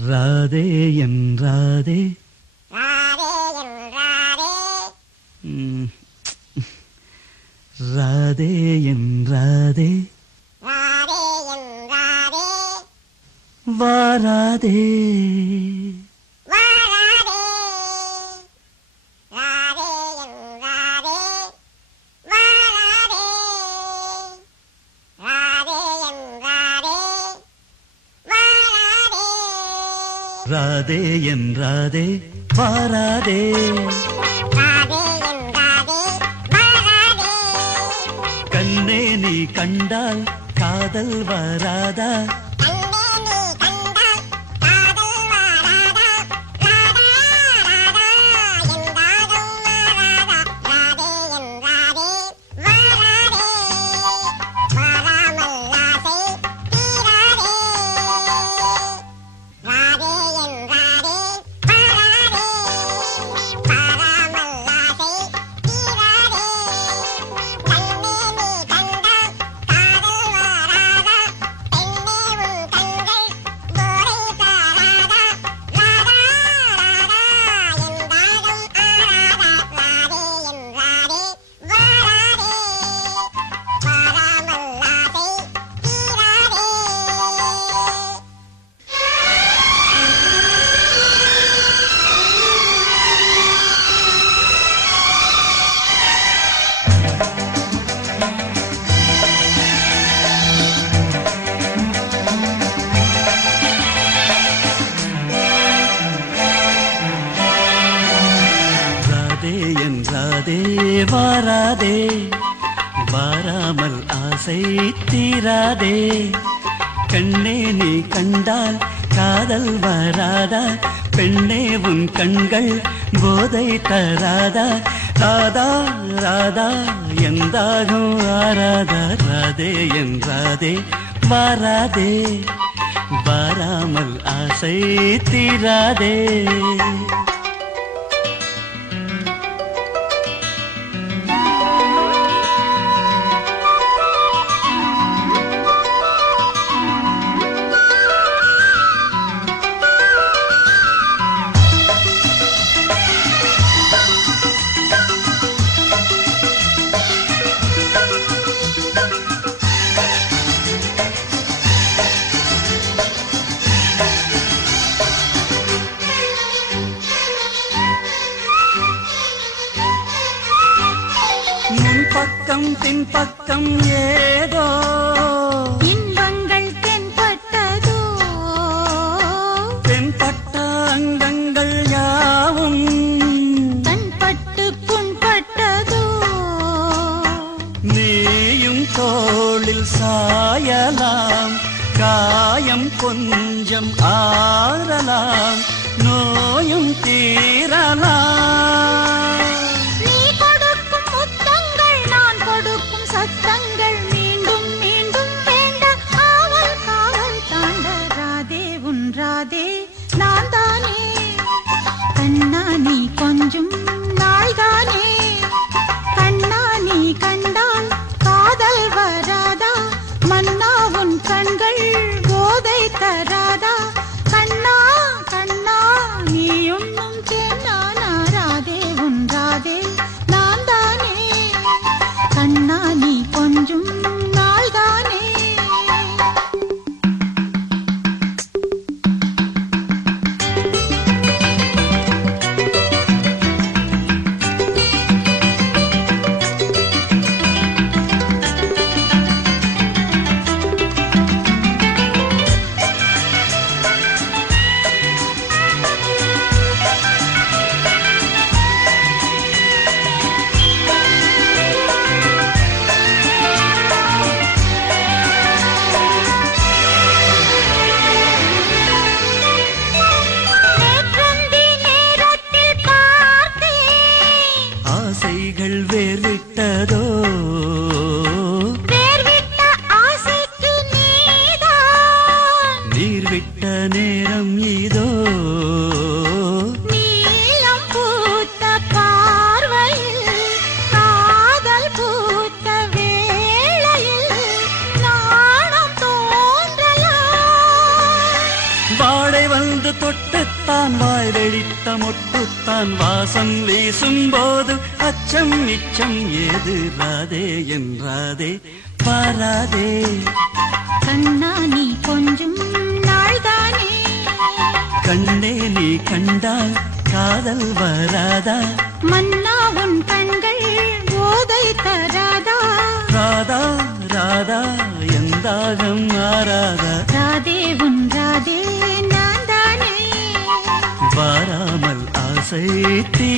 ராதே என் ராதே ராதே என் ராதே வாராதே ராதே என் ராதே வாராதே கண்ணே நீ கண்டால் காதல் வராதா வாராதே வாராமல் ஆசை தீராதே கண்ணே நீ கண்டால் காதல் வராதா பெண்ணே உன் கண்கள் போதை தராதா ராதா ராதா எந்தாகும் ஆராதா ராதே என் ராதே வாராதே வாராமல் ஆசை தீராதே பக்கம் பின்பக்கம் ஏதோ இன்பங்கள் தென்பட்டதோ தென்பட்ட அங்கங்கள் யாவும் தன்பட்டு புண்பட்டதோ நீயும் தோளில் சாயலாம் காயம் கொஞ்சம் ஆறலாம் நோயும் தீரலாம் சத்தங்கள் மீண்டும் மீண்டும் வேண்ட ஆவல் காவல் தாண்ட ராதே உன் ராதே நான் தானே கண்ணா நீ கொஞ்சம் நாள்தானே கண்ணா நீ கண்டால் காதல் வராதா மன்னா உன் கண்கள் போதை தராதா கண்ணா கண்ணா நீ உண்ணும் தேனானா ராதே உன் ராதே நான் தானே கண்ணா நீ கொஞ்சம் நாள்தானே வேர்விட்டதோ வேர்விட்ட ஆசைக்கு நீதான் நீர்விட்ட நேரம் இதோ நீலம் பூத்த பார்வையில் காதல் பூத்த வேளையில் நாணம் தோன்றலாம் ஆடை வந்து தொட்டுத்தான் வாய் வெடித்த மொட்டுத்தான் வாசம் வீசும் போது அச்சம் மிச்சம் ஏது ராதே என்றாதே பாராதே கண்ணா நீ கொஞ்சம் நாள்தானே கண்ணே நீ கண்டால் காதல் வராதா மன்னா உன் கண்கள் போதை தராதா ராதா ராதா எந்தாகம் மாறாதா ராதே உன் ராதே நான் தானே வாராமல் ஆசை தீ